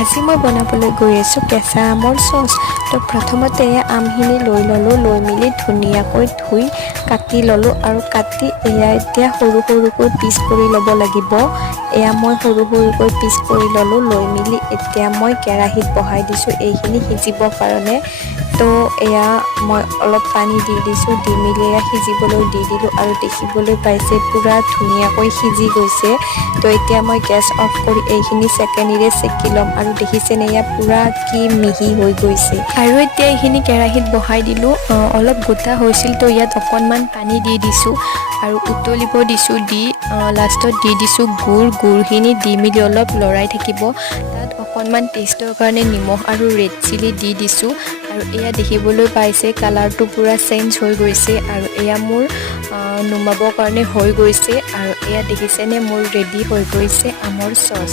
আজি মই বনাবলৈ গৈ আছোঁ কেঁচা আমৰ চচ। তো প্ৰথমতে আমখিনি লৈ ল'লোঁ, লৈ মেলি ধুনীয়াকৈ ধুই কাটি ল'লোঁ আৰু কাটি এয়া এতিয়া সৰু সৰুকৈ পিচ কৰি ল'ব লাগিব। এয়া মই সৰু সৰুকৈ পিচ কৰি ল'লোঁ, লৈ মেলি এতিয়া মই কেৰাহীত বহাই দিছোঁ এইখিনি সিজিবৰ কাৰণে। তো এয়া মই অলপ পানী দি দিছোঁ, দি মেলি এয়া সিজিবলৈ দি দিলোঁ আৰু দেখিবলৈ পাইছে পূৰা ধুনীয়াকৈ সিজি গৈছে। তো এতিয়া মই গেছ অফ কৰি এইখিনি চেকেনিৰে চেকি ল'ম আৰু দেখিছেনে এয়া পূৰা কি মিহি হৈ গৈছে। আৰু এতিয়া এইখিনি কেৰাহীত বহাই দিলোঁ, অলপ গোটা হৈছিল তো ইয়াত অকণমান পানী দি দিছোঁ আৰু উতলিব দিছোঁ। দি লাষ্টত দি দিছোঁ গুড়খিনি দি মেলি অলপ লৰাই থাকিব। তাত অকণমান টেষ্টৰ কাৰণে নিমখ আৰু ৰেড চিলি দি দিছোঁ আৰু এয়া দেখিবলৈ পাইছে কালাৰটো পূৰা চেঞ্জ হৈ গৈছে আৰু এয়া মোৰ নুমাবৰ কাৰণে হৈ গৈছে আৰু এয়া দেখিছেনে মোৰ ৰেডি হৈ গৈছে আমৰ চচ।